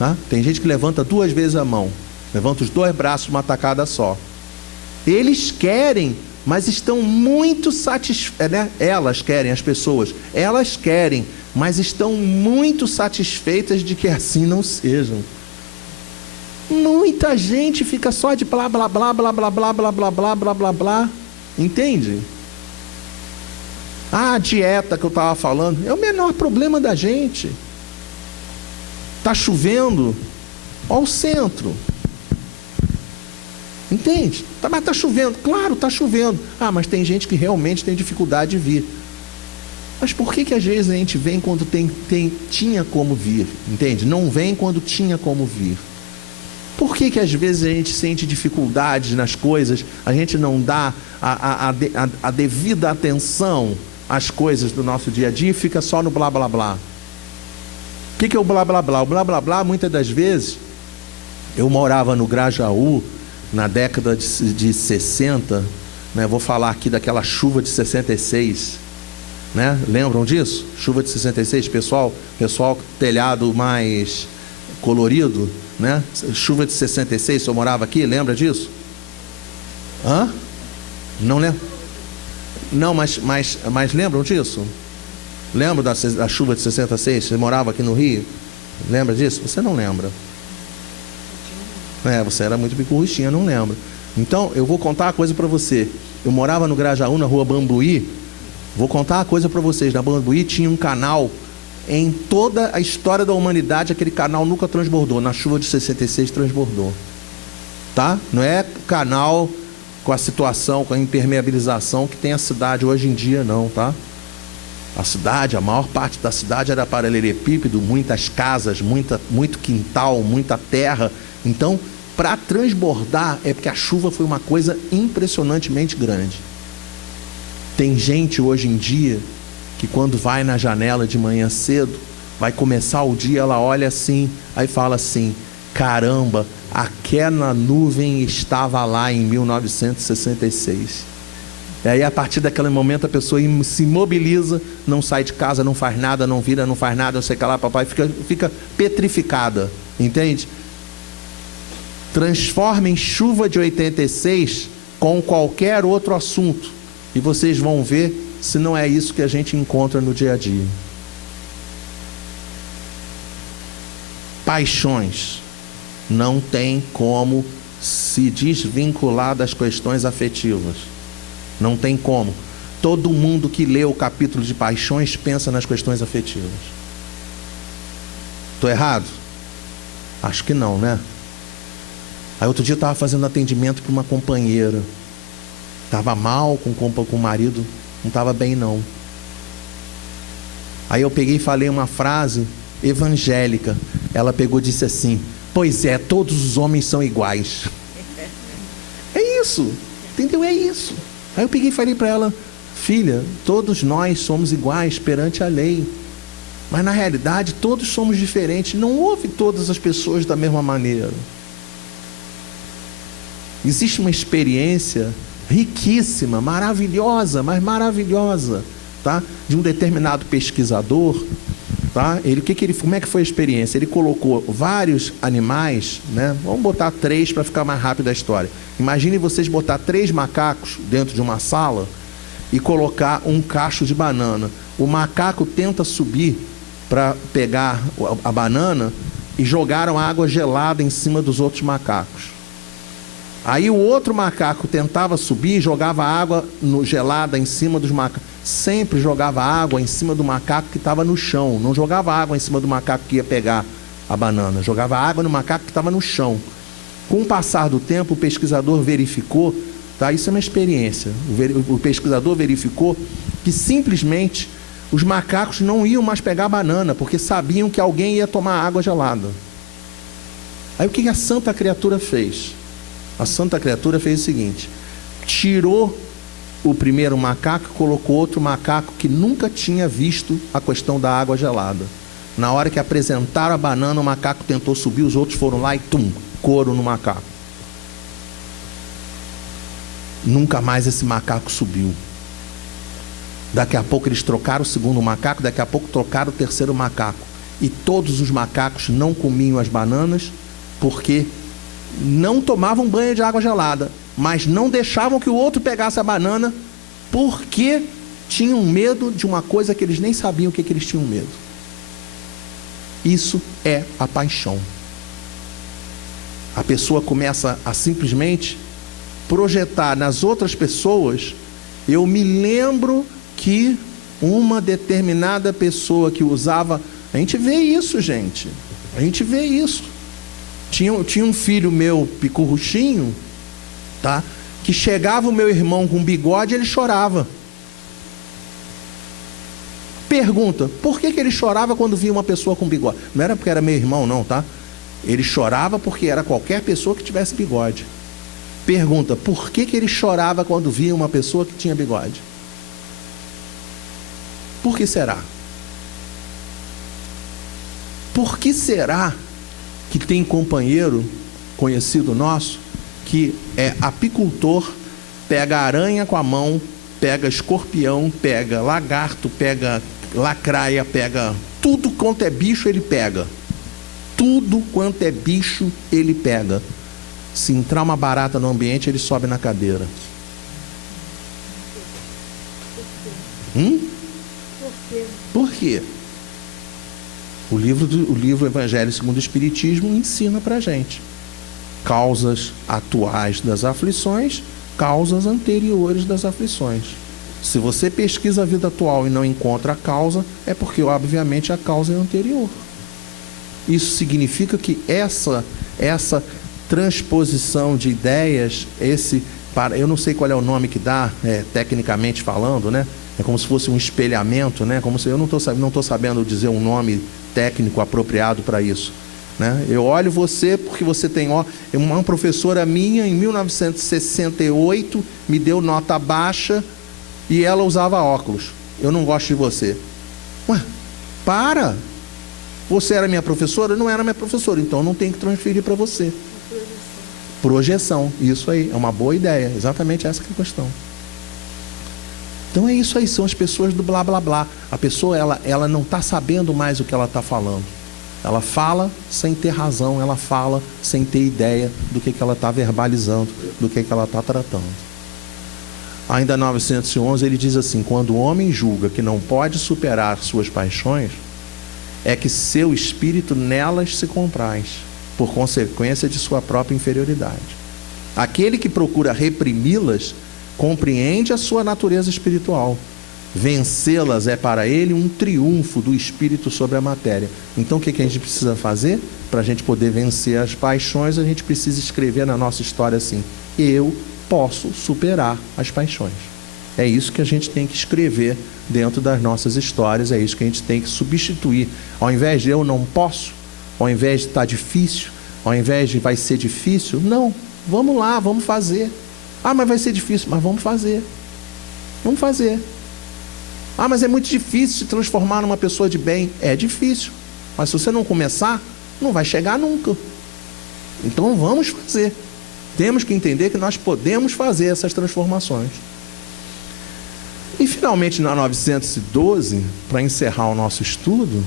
Tá? Tem gente que levanta 2 vezes a mão, levanta os 2 braços uma tacada só. Eles querem, mas estão muito satisfeitos, né? Elas querem, as pessoas, elas querem, mas estão muito satisfeitas de que assim não sejam. Muita gente fica só de blá, blá, blá, blá, blá, blá, blá, blá, blá, blá, blá, blá, entende? A dieta que eu estava falando é o menor problema da gente. Está chovendo, ó o centro. Entende? Mas está chovendo, claro, está chovendo. Mas tem gente que realmente tem dificuldade de vir. Mas por que às vezes a gente vem quando tinha como vir? Entende? Não vem quando tinha como vir. Por que às vezes a gente sente dificuldades nas coisas, a gente não dá a devida atenção às coisas do nosso dia a dia e fica só no blá blá blá? O que é o blá blá blá? O blá blá blá, muitas das vezes, Eu morava no Grajaú na década de 60, né? Vou falar aqui daquela chuva de 66, né? Lembram disso? Chuva de 66, pessoal, telhado mais colorido, né? Chuva de 66, eu morava aqui, lembra disso? Hã? Não lembro. Não, mas lembram disso? Lembra da chuva de 66? Você morava aqui no Rio? Lembra disso? Você não lembra. Você era muito picurruchinha, não lembra. Então, eu vou contar uma coisa para você. Eu morava no Grajaú, na rua Bambuí. Vou contar uma coisa para vocês. Na Bambuí tinha um canal. Em toda a história da humanidade, aquele canal nunca transbordou. Na chuva de 66 transbordou. Tá? Não é canal com a situação, com a impermeabilização que tem a cidade hoje em dia, não, tá? A cidade, a maior parte da cidade era paralelepípedo, muitas casas, muito quintal, muita terra. Então, para transbordar, é porque a chuva foi uma coisa impressionantemente grande. Tem gente hoje em dia que quando vai na janela de manhã cedo, vai começar o dia, ela olha assim, aí fala assim: caramba, aquela nuvem estava lá em 1966. E aí, a partir daquele momento, a pessoa se imobiliza, não sai de casa, não faz nada, não vira, não faz nada, não sei o que lá, papai, fica petrificada, entende? Transformem chuva de 86 com qualquer outro assunto e vocês vão ver se não é isso que a gente encontra no dia a dia. Paixões. Não tem como se desvincular das questões afetivas. Não tem como. Todo mundo que lê o capítulo de paixões pensa nas questões afetivas. Estou errado? Acho que não, né? Aí outro dia eu estava fazendo atendimento para uma companheira. Estava mal com o marido, não estava bem não. Aí eu peguei e falei uma frase evangélica. Ela pegou e disse assim: pois é, todos os homens são iguais. É isso, entendeu? É isso. Aí eu peguei e falei para ela: filha, todos nós somos iguais perante a lei. Mas na realidade todos somos diferentes. Não houve todas as pessoas da mesma maneira. Existe uma experiência riquíssima, maravilhosa, mas maravilhosa, tá? De um determinado pesquisador, tá? Como é que foi a experiência? Ele colocou vários animais, né? Vamos botar 3 para ficar mais rápido a história. Imagine vocês botar 3 macacos dentro de uma sala e colocar um cacho de banana. O macaco tenta subir para pegar a banana e jogaram água gelada em cima dos outros macacos. Aí o outro macaco tentava subir e jogava água gelada em cima dos macacos. Sempre jogava água em cima do macaco que estava no chão. Não jogava água em cima do macaco que ia pegar a banana. Jogava água no macaco que estava no chão. Com o passar do tempo, o pesquisador verificou, tá? Isso é uma experiência. O pesquisador verificou que simplesmente os macacos não iam mais pegar a banana, porque sabiam que alguém ia tomar água gelada. Aí o que a santa criatura fez? A santa criatura fez o seguinte: tirou o primeiro macaco e colocou outro macaco que nunca tinha visto a questão da água gelada. Na hora que apresentaram a banana, o macaco tentou subir, os outros foram lá e couro no macaco. Nunca mais esse macaco subiu. Daqui a pouco eles trocaram o segundo macaco, daqui a pouco trocaram o terceiro macaco. E todos os macacos não comiam as bananas porque não tomavam banho de água gelada, mas não deixavam que o outro pegasse a banana porque tinham medo de uma coisa que eles nem sabiam o que eles tinham medo. Isso é a paixão. A pessoa começa a simplesmente projetar nas outras pessoas. Eu me lembro que uma determinada pessoa que usava... A gente vê isso, gente. A gente vê isso. Tinha um filho meu, picurruchinho, tá? Que chegava o meu irmão com bigode e ele chorava. Pergunta: por que ele chorava quando via uma pessoa com bigode? Não era porque era meu irmão, não, tá? Ele chorava porque era qualquer pessoa que tivesse bigode. Pergunta: por que ele chorava quando via uma pessoa que tinha bigode? Por que será? Por que será que tem companheiro conhecido nosso, que é apicultor, pega aranha com a mão, pega escorpião, pega lagarto, pega lacraia, pega tudo quanto é bicho ele pega. Tudo quanto é bicho ele pega. Se entrar uma barata no ambiente, ele sobe na cadeira. Por quê? O livro Evangelho segundo o Espiritismo ensina pra gente causas atuais das aflições, causas anteriores das aflições. Se você pesquisa a vida atual e não encontra a causa, é porque obviamente a causa é anterior. Isso significa que essa transposição de ideias, eu não sei qual é o nome que dá, tecnicamente falando, né? É como se fosse um espelhamento, né? Como se eu não estou sabendo dizer um nome técnico apropriado para isso, né? Eu olho você porque você tem uma professora minha em 1968 me deu nota baixa e ela usava óculos. Eu não gosto de você. Ué, para! Você era minha professora? Eu não era minha professora, então eu não tenho que transferir para você. Projeção, isso aí, é uma boa ideia, exatamente essa que é a questão. Então é isso aí, são as pessoas do blá blá blá. A pessoa ela não está sabendo mais o que ela está falando. Ela fala sem ter razão, ela fala sem ter ideia do que ela está verbalizando, do que ela está tratando. Ainda 911 ele diz assim: quando o homem julga que não pode superar suas paixões, é que seu espírito nelas se compraz, por consequência de sua própria inferioridade. Aquele que procura reprimi-las compreende a sua natureza espiritual. Vencê-las é para ele um triunfo do espírito sobre a matéria. Então o que a gente precisa fazer? Para a gente poder vencer as paixões, a gente precisa escrever na nossa história assim: eu posso superar as paixões. É isso que a gente tem que escrever dentro das nossas histórias, é isso que a gente tem que substituir. Ao invés de eu não posso, ao invés de estar difícil, ao invés de vai ser difícil, não, vamos lá, vamos fazer. Ah, mas vai ser difícil, mas vamos fazer. Vamos fazer. Ah, mas é muito difícil se transformar numa pessoa de bem. É difícil, mas se você não começar, não vai chegar nunca. Então vamos fazer. Temos que entender que nós podemos fazer essas transformações. E finalmente na 912, para encerrar o nosso estudo,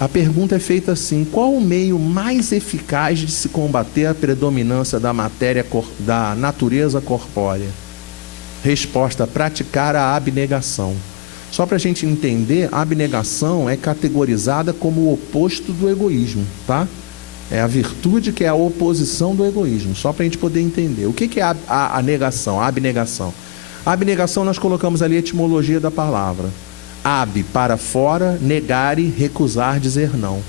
a pergunta é feita assim: qual o meio mais eficaz de se combater a predominância da matéria, da natureza corpórea? Resposta: praticar a abnegação. Só para a gente entender, a abnegação é categorizada como o oposto do egoísmo, tá? É a virtude que é a oposição do egoísmo, só para a gente poder entender. O que é a negação, a abnegação? A abnegação nós colocamos ali a etimologia da palavra. Ab, para fora, negare, recusar, dizer não.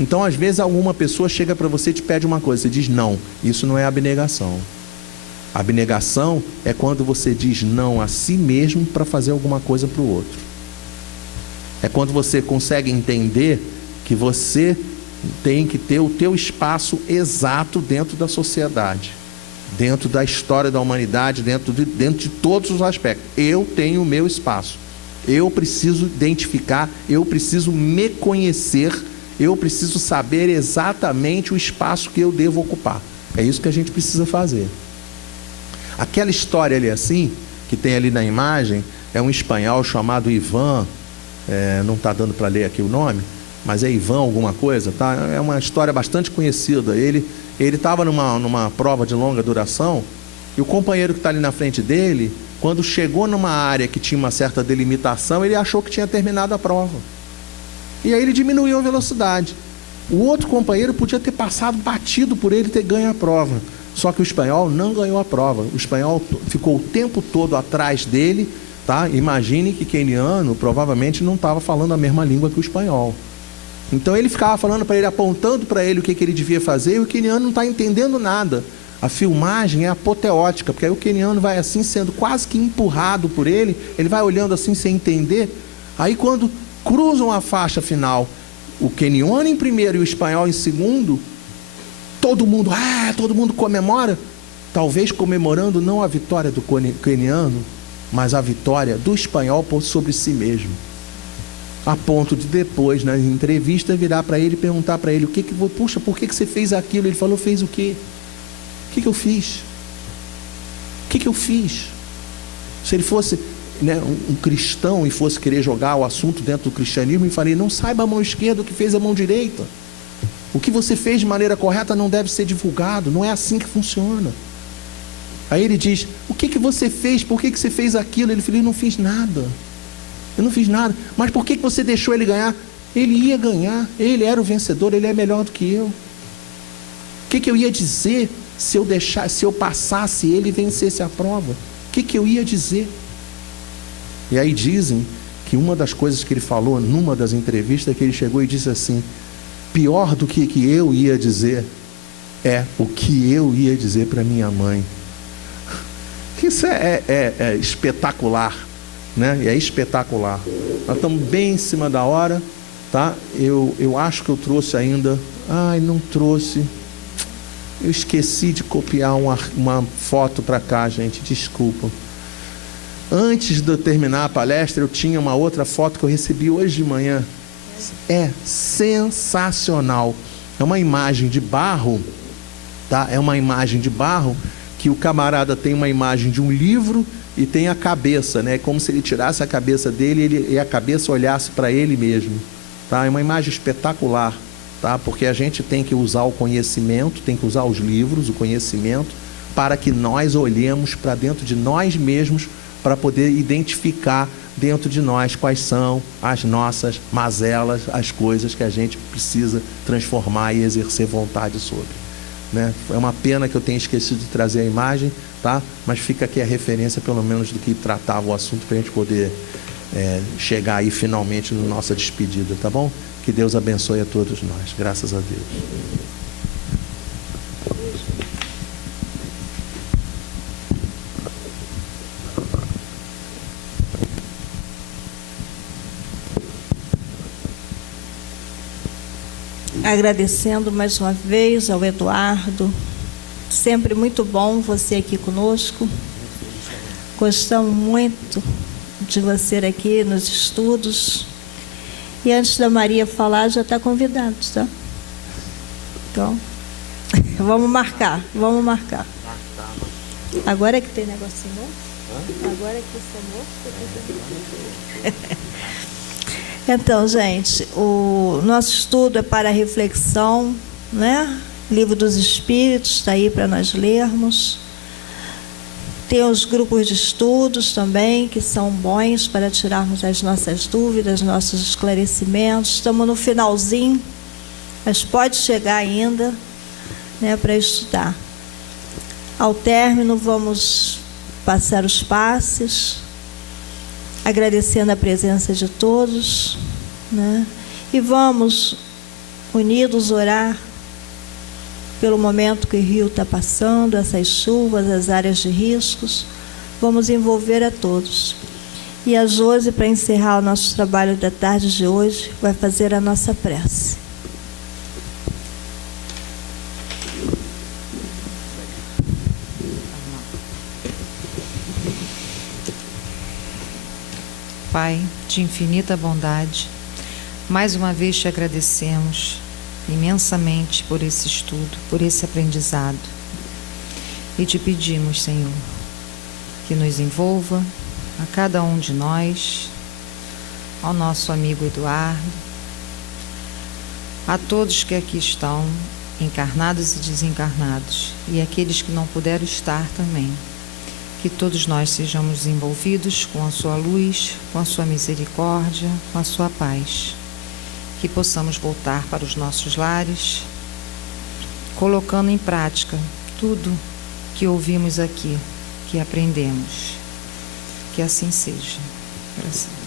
Então, às vezes, alguma pessoa chega para você e te pede uma coisa, você diz não. Isso não é abnegação. Abnegação é quando você diz não a si mesmo para fazer alguma coisa para o outro. É quando você consegue entender que você tem que ter o teu espaço exato dentro da sociedade, dentro da história da humanidade, dentro de todos os aspectos. Eu tenho o meu espaço. Eu preciso identificar, eu preciso me conhecer, eu preciso saber exatamente o espaço que eu devo ocupar. É isso que a gente precisa fazer. Aquela história ali assim, que tem ali na imagem, é um espanhol chamado Ivan, não está dando para ler aqui o nome, mas é Ivan alguma coisa, tá? É uma história bastante conhecida. Ele estava numa prova de longa duração, e o companheiro que está ali na frente dele, quando chegou numa área que tinha uma certa delimitação, ele achou que tinha terminado a prova. E aí ele diminuiu a velocidade. O outro companheiro podia ter passado batido por ele e ter ganho a prova. Só que o espanhol não ganhou a prova. O espanhol ficou o tempo todo atrás dele, tá? Imagine que queniano provavelmente não estava falando a mesma língua que o espanhol. Então ele ficava falando para ele, apontando para ele o que ele devia fazer, e o queniano não está entendendo nada. A filmagem é apoteótica, porque aí o queniano vai assim, sendo quase que empurrado por ele, ele vai olhando assim sem entender. Aí quando cruzam a faixa final, o queniano em primeiro e o espanhol em segundo, todo mundo comemora, talvez comemorando não a vitória do queniano, mas a vitória do espanhol sobre si mesmo. A ponto de depois, na entrevista, virar para ele e perguntar para ele: puxa, por que você fez aquilo? Ele falou: fez o quê? O que eu fiz? O que eu fiz? Se ele fosse, né, um cristão e fosse querer jogar o assunto dentro do cristianismo, e falei: não saiba a mão esquerda o que fez a mão direita. O que você fez de maneira correta não deve ser divulgado. Não é assim que funciona. Aí ele diz: o que você fez? Por que você fez aquilo? Ele falou: eu não fiz nada. Eu não fiz nada. Mas por que você deixou ele ganhar? Ele ia ganhar. Ele era o vencedor. Ele é melhor do que eu. O que eu ia dizer se eu passasse ele e vencesse a prova? O que eu ia dizer? E aí dizem que uma das coisas que ele falou numa das entrevistas, que ele chegou e disse assim: pior do que eu ia dizer é o que eu ia dizer para minha mãe. Isso é espetacular, né? É espetacular. Nós estamos bem em cima da hora, tá? Eu acho que eu trouxe ainda. Ai, não trouxe. Eu esqueci de copiar uma foto para cá, gente. Desculpa. Antes de eu terminar a palestra, eu tinha uma outra foto que eu recebi hoje de manhã. É sensacional. É uma imagem de barro, tá? É uma imagem de barro que o camarada tem uma imagem de um livro e tem a cabeça, né? Como se ele tirasse a cabeça dele e a cabeça olhasse para ele mesmo, tá? É uma imagem espetacular, tá? Porque a gente tem que usar o conhecimento, tem que usar os livros, o conhecimento, para que nós olhemos para dentro de nós mesmos, para poder identificar dentro de nós quais são as nossas mazelas, as coisas que a gente precisa transformar e exercer vontade sobre, né? É uma pena que eu tenha esquecido de trazer a imagem, tá? Mas fica aqui a referência, pelo menos, do que tratava o assunto, para a gente poder chegar aí finalmente na nossa despedida, tá bom? Que Deus abençoe a todos nós, graças a Deus. Agradecendo mais uma vez ao Eduardo, sempre muito bom você aqui conosco. Gostamos muito de você aqui nos estudos. E antes da Maria falar, já está convidado, tá? Então, vamos marcar. Agora é que tem negocinho novo? Agora é que isso é novo? Então, gente, o nosso estudo é para reflexão, né? Livro dos Espíritos está aí para nós lermos. Tem os grupos de estudos também, que são bons para tirarmos as nossas dúvidas, nossos esclarecimentos. Estamos no finalzinho, mas pode chegar ainda, né, para estudar. Ao término, vamos passar os passes, agradecendo a presença de todos, né? E vamos, unidos, orar pelo momento que o rio está passando, essas chuvas, as áreas de riscos. Vamos envolver a todos. E a Josi, para encerrar o nosso trabalho da tarde de hoje, vai fazer a nossa prece. Pai, de infinita bondade, mais uma vez te agradecemos imensamente por esse estudo, por esse aprendizado. E te pedimos, Senhor, que nos envolva, a cada um de nós, ao nosso amigo Eduardo, a todos que aqui estão, encarnados e desencarnados, e aqueles que não puderam estar também. Que todos nós sejamos envolvidos com a sua luz, com a sua misericórdia, com a sua paz. Que possamos voltar para os nossos lares, colocando em prática tudo que ouvimos aqui, que aprendemos. Que assim seja. Graças a Deus.